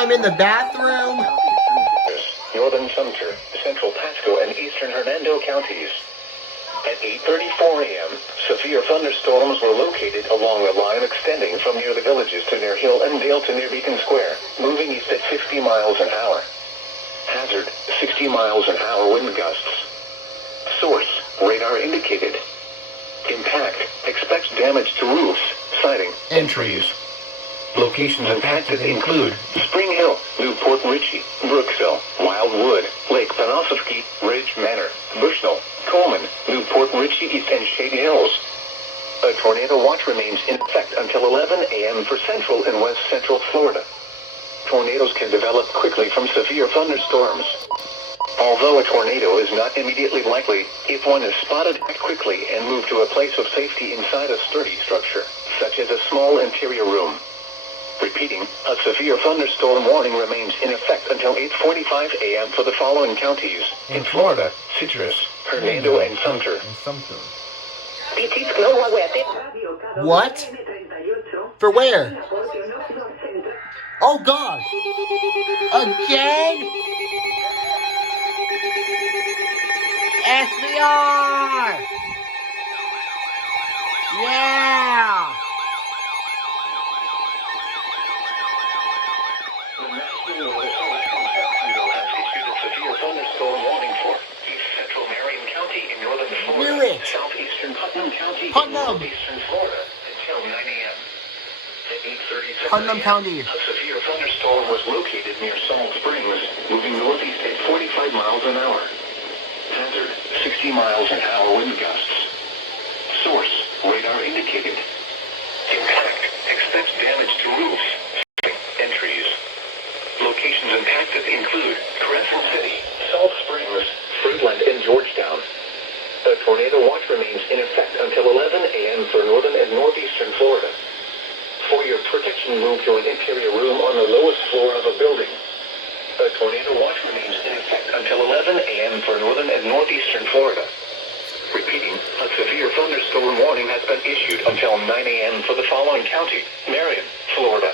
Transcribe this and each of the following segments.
I'm in the bathroom. Northern Sumter, Central Pasco, and Eastern Hernando counties. At 8:34 a.m., severe thunderstorms were located along the line extending from near the villages to near Hill and Dale to near Beacon Square, moving east at 50 miles an hour. Hazard, 60 miles an hour wind gusts. Source, radar indicated. Impact, expects damage to roofs, siding, and trees. Locations impacted include Spring Hill, Newport Richey, Brooksville, Wildwood, Lake Panosofsky, Ridge Manor, Bushnell, Coleman, Newport Richey East, and Shady Hills. A tornado watch remains in effect until 11 a.m. for central and west central Florida. Tornadoes can develop quickly from severe thunderstorms. Although a tornado is not immediately likely, if one is spotted, act quickly and move to a place of safety inside a sturdy structure, such as a small interior room. Repeating, a severe thunderstorm warning remains in effect until 8:45 a.m. for the following counties in Florida: Citrus, Hernando, and Sumter. What? For where? Oh gosh! Again? SVR! Yeah! Thunderstorm warning for East Central Marion County in northern Florida, Knew it. Southeastern Putnam County, Putnam. in northeastern Florida until 9 a.m. At 8:37 Putnam a.m., County. a severe thunderstorm was located near Salt Springs, moving northeast at 45 miles an hour. Hazard, 60 miles an hour wind gusts. Source, radar indicated. Impact, expects damage to roofs and trees. Locations impacted include Crescent City, Salt Springs, Fruitland, and Georgetown. A tornado watch remains in effect until 11 a.m. for northern and northeastern Florida. For your protection, move to an interior room on the lowest floor of a building. A tornado watch remains in effect until 11 a.m. for northern and northeastern Florida. Repeating, a severe thunderstorm warning has been issued until 9 a.m. for the following county: Marion, Florida.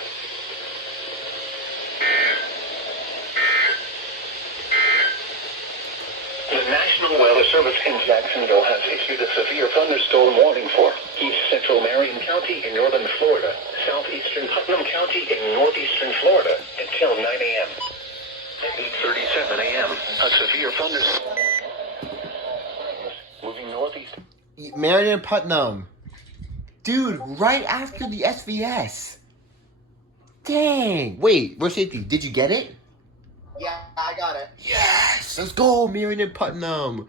The National Weather Service in Jacksonville has issued a severe thunderstorm warning for East Central Marion County in northern Florida, Southeastern Putnam County in northeastern Florida until 9 a.m. At 8:37 a.m., a severe thunderstorm moving northeast. Marion Putnam. Dude, right after the SVS. Dang. Wait, where's safety? Did you get it? Yeah, I got it. Yes! Let's go, Marion and Putnam.